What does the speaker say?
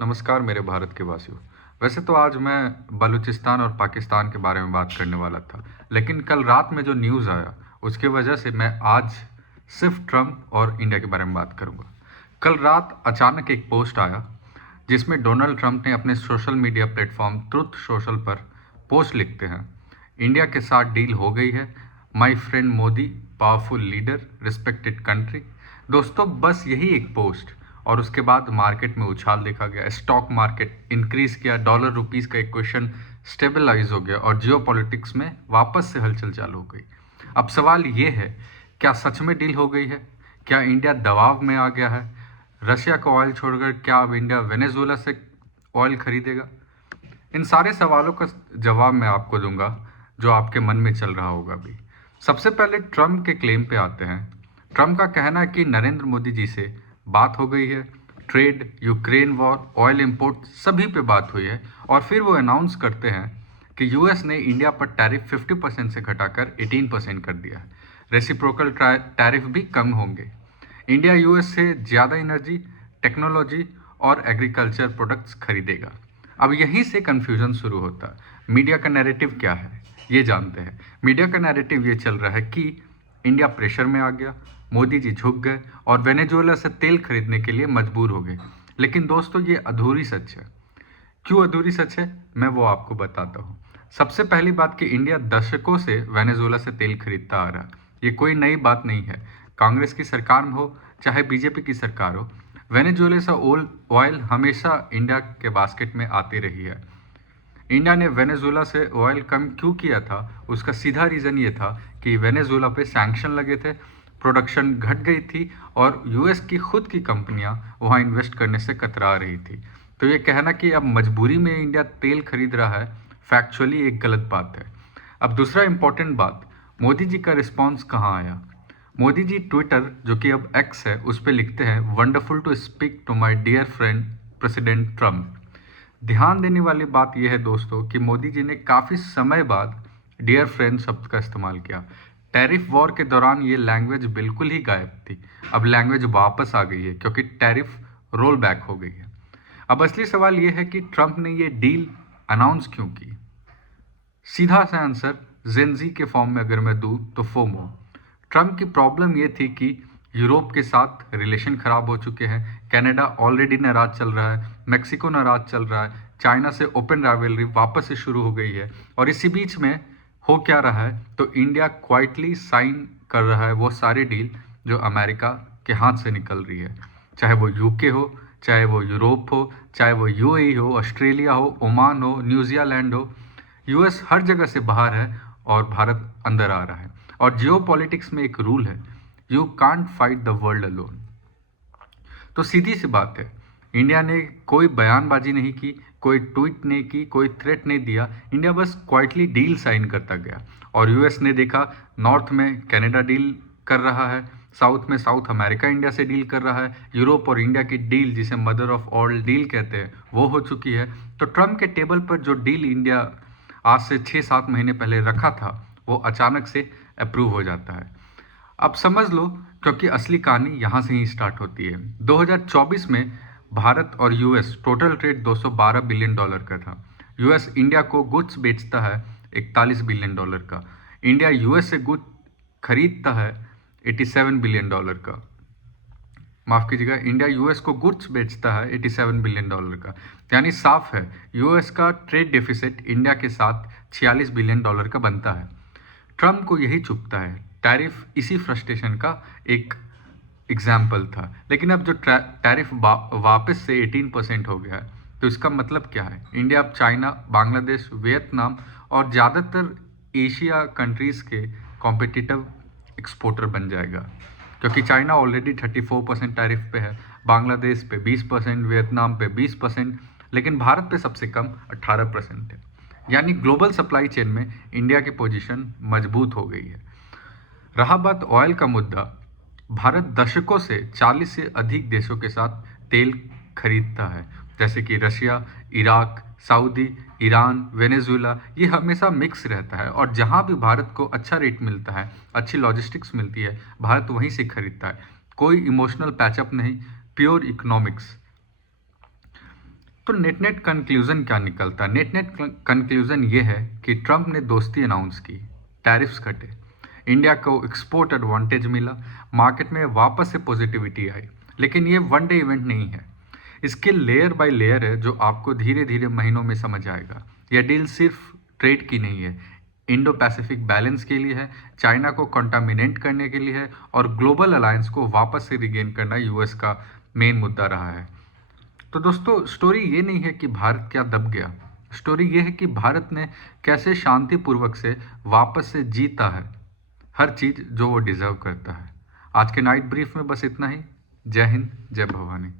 नमस्कार मेरे भारत के वासियों। वैसे तो आज मैं बलूचिस्तान और पाकिस्तान के बारे में बात करने वाला था, लेकिन कल रात में जो न्यूज़ आया उसके वजह से मैं आज सिर्फ ट्रम्प और इंडिया के बारे में बात करूंगा। कल रात अचानक एक पोस्ट आया जिसमें डोनाल्ड ट्रम्प ने अपने social media platform truth social पर पोस्ट लिखते हैं, इंडिया के साथ डील हो गई है, my friend Modi powerful leader respected country. दोस्तों बस यही एक पोस्ट और उसके बाद मार्केट में उछाल देखा गया, स्टॉक मार्केट इंक्रीज किया, डॉलर रुपीस का इक्वेशन स्टेबलाइज हो गया और जियो पॉलिटिक्स में वापस से हलचल चालू हो गई। अब सवाल ये है, क्या सच में डील हो गई है? क्या इंडिया दबाव में आ गया है? रशिया को ऑयल छोड़कर क्या अब इंडिया वेनेजुएला से ऑयल खरीदेगा? इन सारे सवालों का जवाब मैं आपको दूंगा जो आपके मन में चल रहा होगा अभी। सबसे पहले ट्रम्प के क्लेम पे आते हैं। ट्रम्प का कहना है कि नरेंद्र मोदी जी से बात हो गई है, trade, Ukraine war, oil import सभी पे बात हुई है और फिर वो अनाउंस करते हैं कि यूएस ने इंडिया पर टैरिफ 50% से घटाकर 18% कर दिया है। रेसिप्रोकल टैरिफ भी कम होंगे। इंडिया यूएस से ज़्यादा एनर्जी, टेक्नोलॉजी और एग्रीकल्चर प्रोडक्ट्स खरीदेगा। अब यहीं से कन्फ्यूजन शुरू होता है। मीडिया का नैरेटिव क्या है ये जानते हैं। मीडिया का नैरेटिव ये चल रहा है कि इंडिया प्रेशर में आ गया, मोदी जी झुक गए और वेनेजुएला से तेल खरीदने के लिए मजबूर हो गए। लेकिन दोस्तों ये अधूरी सच है। क्यों अधूरी सच है मैं वो आपको बताता हूँ। सबसे पहली बात कि इंडिया दशकों से वेनेजुएला से तेल खरीदता आ रहा है, ये कोई नई बात नहीं है। कांग्रेस की सरकार में हो चाहे बीजेपी की सरकार हो, वेनेजुएला से ऑयल हमेशा इंडिया के बास्केट में आती रही है। इंडिया ने वेनेजुएला से ऑयल कम क्यों किया था, उसका सीधा रीज़न ये था कि वेनेजुएला पे सैंक्शन लगे थे, प्रोडक्शन घट गई थी और यूएस की खुद की कंपनियां वहां इन्वेस्ट करने से कतरा रही थी। तो ये कहना कि अब मजबूरी में इंडिया तेल खरीद रहा है, फैक्चुअली एक गलत बात है। अब दूसरा इंपॉर्टेंट बात, मोदी जी का रिस्पॉन्स कहाँ आया? मोदी जी ट्विटर, जो कि अब एक्स है, उस पर लिखते हैं, wonderful to speak to my dear friend President Trump. ध्यान देने वाली बात यह है दोस्तों कि मोदी जी ने काफ़ी समय बाद डियर फ्रेंड शब्द का इस्तेमाल किया। टैरिफ वॉर के दौरान ये लैंग्वेज बिल्कुल ही गायब थी। अब लैंग्वेज वापस आ गई है क्योंकि टैरिफ रोल बैक हो गई है। अब असली सवाल ये है कि ट्रम्प ने ये डील अनाउंस क्यों की? सीधा सा आंसर जेनजी के फॉर्म में अगर मैं दूं तो फोमो। ट्रम्प की प्रॉब्लम ये थी कि यूरोप के साथ रिलेशन खराब हो चुके हैं, कनाडा ऑलरेडी नाराज चल रहा है, मेक्सिको नाराज चल रहा है, चाइना से ओपन राइवलरी वापस से शुरू हो गई है और इसी बीच में हो क्या रहा है, तो इंडिया क्वाइटली साइन कर रहा है वो सारी डील जो अमेरिका के हाथ से निकल रही है। चाहे वो यूके हो, चाहे वो यूरोप हो, चाहे वो यूएई हो, ऑस्ट्रेलिया हो, ओमान हो, न्यूजीलैंड हो, यूएस हर जगह से बाहर है और भारत अंदर आ रहा है। और जियो पॉलिटिक्स में एक रूल है, you can't fight the world alone. तो सीधी सी बात है, इंडिया ने कोई बयानबाजी नहीं की, कोई ट्वीट नहीं की, कोई थ्रेट नहीं दिया। इंडिया बस क्वाइटली डील साइन करता गया और यूएस ने देखा, नॉर्थ में कनाडा डील कर रहा है, साउथ में साउथ अमेरिका इंडिया से डील कर रहा है, यूरोप और इंडिया की डील जिसे मदर ऑफ ऑल डील कहते हैं वो हो चुकी है। तो ट्रम्प के टेबल पर जो डील इंडिया आज से 6-7 महीने पहले रखा था वो अचानक से अप्रूव हो जाता है। अब समझ लो, क्योंकि असली कहानी यहाँ से ही स्टार्ट होती है। 2024 में भारत और US total trade 212 billion dollar का था। यूएस इंडिया को गुड्स बेचता है 41 बिलियन डॉलर का। इंडिया यूएस से गुड खरीदता है 87 बिलियन डॉलर का। माफ कीजिएगा, इंडिया यूएस को गुड्स बेचता है 87 बिलियन डॉलर का। यानी साफ है, यूएस का ट्रेड डेफिसिट इंडिया के साथ 46 बिलियन डॉलर का बनता है। ट्रम्प को यही चुभता है। टैरिफ इसी फ्रस्ट्रेशन का एक एग्जाम्पल था। लेकिन अब जो टैरिफ वापस से 18% हो गया है, तो इसका मतलब क्या है? इंडिया अब चाइना, बांग्लादेश, वियतनाम और ज़्यादातर एशिया कंट्रीज़ के कॉम्पिटिटिव एक्सपोर्टर बन जाएगा, क्योंकि चाइना ऑलरेडी 34% टैरिफ पे है, बांग्लादेश पे 20%, वियतनाम पे 20%, लेकिन भारत पे सबसे कम 18% है। यानी ग्लोबल सप्लाई चेन में इंडिया की पोजीशन मजबूत हो गई है। रहा बात ऑयल का मुद्दा, भारत दशकों से 40 से अधिक देशों के साथ तेल खरीदता है, जैसे कि Russia, Iraq, Saudi, Iran, Venezuela. ये हमेशा मिक्स रहता है और जहाँ भी भारत को अच्छा रेट मिलता है, अच्छी लॉजिस्टिक्स मिलती है, भारत वहीं से खरीदता है। कोई इमोशनल पैचअप नहीं, प्योर इकोनॉमिक्स। तो नेट नेट कंक्लूज़न क्या निकलता है? नेट नेट कंक्लूज़न ये है कि ट्रंप ने दोस्ती अनाउंस की, टैरिफ्स घटे, इंडिया को एक्सपोर्ट एडवांटेज मिला, मार्केट में वापस से पॉजिटिविटी आई। लेकिन ये वन डे इवेंट नहीं है, इसके लेयर बाय लेयर है जो आपको धीरे धीरे महीनों में समझ आएगा। यह डील सिर्फ ट्रेड की नहीं है, इंडो पैसिफिक बैलेंस के लिए है, चाइना को कंटामिनेट करने के लिए है और ग्लोबल अलायंस को वापस से रिगेन करना यूएस का मेन मुद्दा रहा है। तो दोस्तों, स्टोरी ये नहीं है कि भारत क्या दब गया, स्टोरी ये है कि भारत ने कैसे शांतिपूर्वक से वापस से जीता है हर चीज़ जो वो डिज़र्व करता है। आज के नाइट ब्रीफ में बस इतना ही। जय हिंद, जय भवानी।